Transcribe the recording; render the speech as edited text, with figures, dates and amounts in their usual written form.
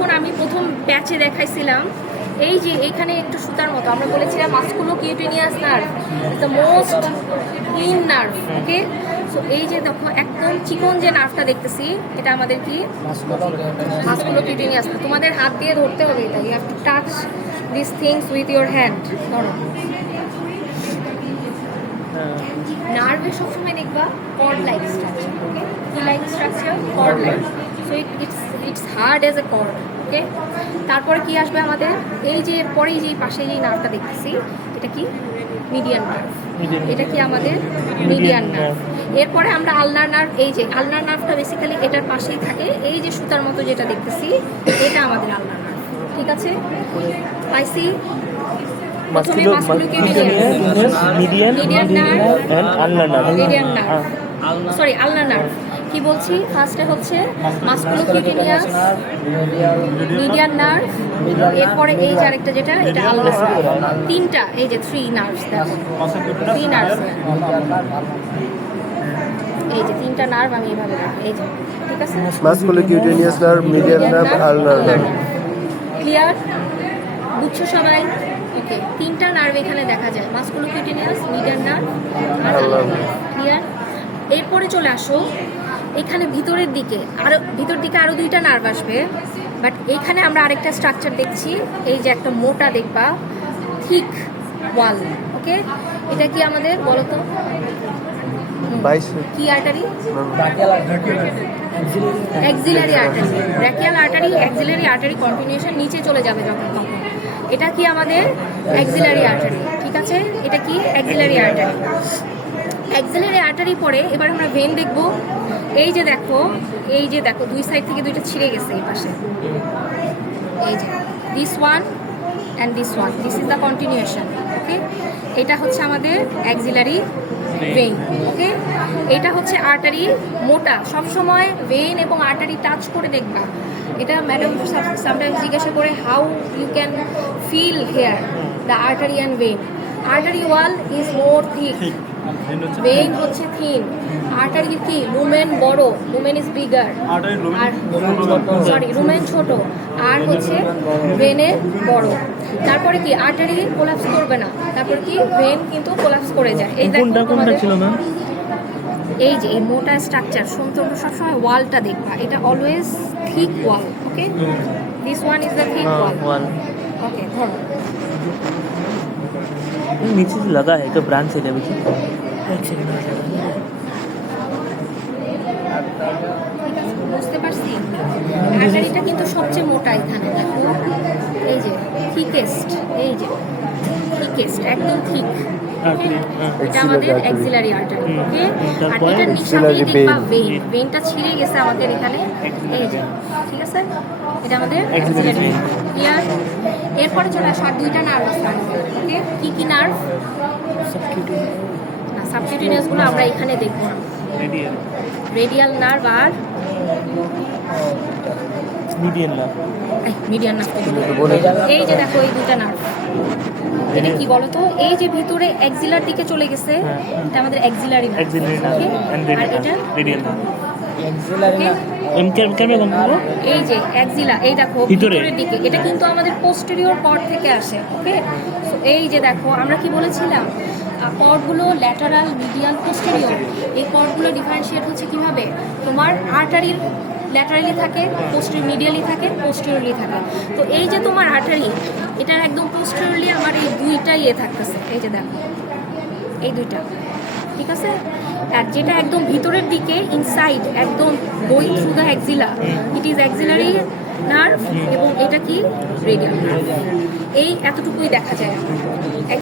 যখন আমি প্রথম ব্যাচে দেখাইছিলাম, এই যে এখানে একটু সুতার মতো আমরা বলেছিলাম musculocutaneous nerve is the most thin nerve. Okay, so এই যে দেখো একদম চিকন যে নার্ভটা দেখতেছি, এটা আমাদের কি মাস্কুলোকিউটেনিয়াস। তোমাদের হাত দিয়ে ধরতে হবে এটা, you have to touch this things with your hand. ধরো নার্ভে সবসময় দেখবা কর্ড লাইক স্ট্রাকচার। ওকে, কি like structure? Cord like. So it's hard as a cord. Okay, তারপরে কি আসবে আমাদের? এই যে পরেই যে পাশে যে নার্ভটা দেখতেছি, এটা কি মিডিয়ান নার্ভ। এটা কি আমাদের মিডিয়ান নার্ভ। এরপরে আমরা আলনার নার্ভ, এই যে আলনার নার্ভটা বেসিক্যালি এটার পাশেই থাকে। এই যে সুতার মতো যেটা দেখতেছি, এটা আমাদের আলনার নার্ভ। ঠিক আছে, পাইছি। প্রথমে আলনার নার্ভ কি বলছি? ফার্স্টে হচ্ছে মাস্কুলোকিউটেনিয়াস, মিডিয়ান নার্ভ, এরপরে এই যে আরেকটা যেটা, এটা আলনার। তিনটা, এই যে 3 নার্ভস, দেখো 3 নার্ভস, এই যে 3টা নার্ভ আমি এইভাবে রাখি, এই যে। ঠিক আছে, musculocutaneous nerve, median nerve, ulnar nerve. Clear? বুঝছো সবাই? ওকে, 3টা নার্ভ এখানে দেখা যায়, musculocutaneous, median nerve, ulnar. Clear? এরপরে চলে আসো এখানে ভিতরের দিকে, ভিতর দিকে আরো 2টা নার্ভ আসবে। বাট এইখানে আমরা আরেকটা স্ট্রাকচার দেখছি, এই যে একটা মোটা দেখবা থিক ওয়াল। ওকে, এটা কি আমাদের বলো তো? কি artery? Axillary artery. Brachial artery, axillary artery continuation নিচে চলে যাবে যখন তখন। এটা কি আমাদের অ্যাক্সিলারি আর্টারি। ঠিক আছে, এটা কি অ্যাক্সিলারি আর্টারি। অ্যাক্সিলারি আর্টারি পরে এবার আমরা ভেন দেখব। এই যে দেখো, এই যে দেখো 2 সাইড থেকে 2টা ছিঁড়ে গেছে এই পাশে। এই যে this one and this one, this is the continuation. Okay, এটা হচ্ছে আমাদের অ্যাক্সিলারি ভেইন। ওকে, এটা হচ্ছে আর্টারি মোটা। সবসময় ভেইন এবং আর্টারি টাচ করে দেখবা। এটা ম্যাডাম সামটাইমস জিজ্ঞাসা করে how you can feel here the artery and vein. Artery wall is more thick, vein হচ্ছে থিন। আর্টারির কি লুমেন বড়, লুমেন ইজ বিগার, আর সরি লুমেন ছোট, আর হচ্ছে ভেনের বড়। তারপরে কি আর্টারি কোলাপস করবে না, তারপরে কি ভেন কিন্তু কোলাপস করে যায়। এই দেখো এই যে এই মোটা স্ট্রাকচার, তোমরা সবসময় ওয়ালটা দেখবা, এটা always thick wall. Okay, this one is the thick wall. Okay, ধরো नीचे से लगा है तो ब्रांच से पीछे বুঝতে পারছি। আর্টারিটা কিন্তু সবচেয়ে মোটা এখানে, দেখো এই যে থিকেস্ট, এই যে থিকেস্ট, একদম থিক। এটা আমাদের অ্যাক্সিলারি আর্টারি। ওকে, আর এটার নিচেই দেখবা ভেইন, ভেইনটা ছিঁড়ে গেছে আমাদের এখানে, এই যে। ঠিক আছে, এটা আমাদের অ্যাক্সিলারি। ক্লিয়ার? এরপরে চলে আসো আর 2টা নার্ভ আছে। ওকে, কি কি নার্ভ? না, সাবকিউটেনিয়াস গুলো আমরা এখানে দেখবো না। রেডিয়াল নার্ভ আর মিডিয়ান নার্ভ। Median nerve. এই যে দেখো এই 2টা নার্ভ, এটা কি বলো তো? এই যে ভিতরে অ্যাক্সিলার দিকে চলে গেছে, এটা আমাদের অ্যাক্সিলারি নার্ভ। আর এটা রেডিয়াল নার্ভ। এই যে অ্যাক্সিলা, এই দেখো ভিতরের দিকে, এটা কিন্তু আমাদের পোস্টেরিয়র কর্ড থেকে আসে। ওকে, সো এই যে দেখো আমরা কি বলেছিলাম, কর্ডগুলো ল্যাটারাল, মিডিয়াল, পোস্টেরিয়র। এই কর্ডগুলো ডিফারেন্সিয়েট হচ্ছে কিভাবে? তোমার আর্টারির ল্যাটারালি থাকে, মিডিয়ালি থাকে, পোস্টেরিয়রলি থাকে। তো এই যে তোমার আর্টারি, এটা একদম পোস্টেরিয়রলি আমার এই 2টা থাকতেছে, এই যে দেখো এই 2টা। ঠিক আছে, আর যেটা একদম ভিতরের দিকে ইনসাইড একদম going through the axilla, it is axillary nerve, এবং এটা কি রেডিয়াল নার্ভ। এই এতটুকুই দেখা যায়।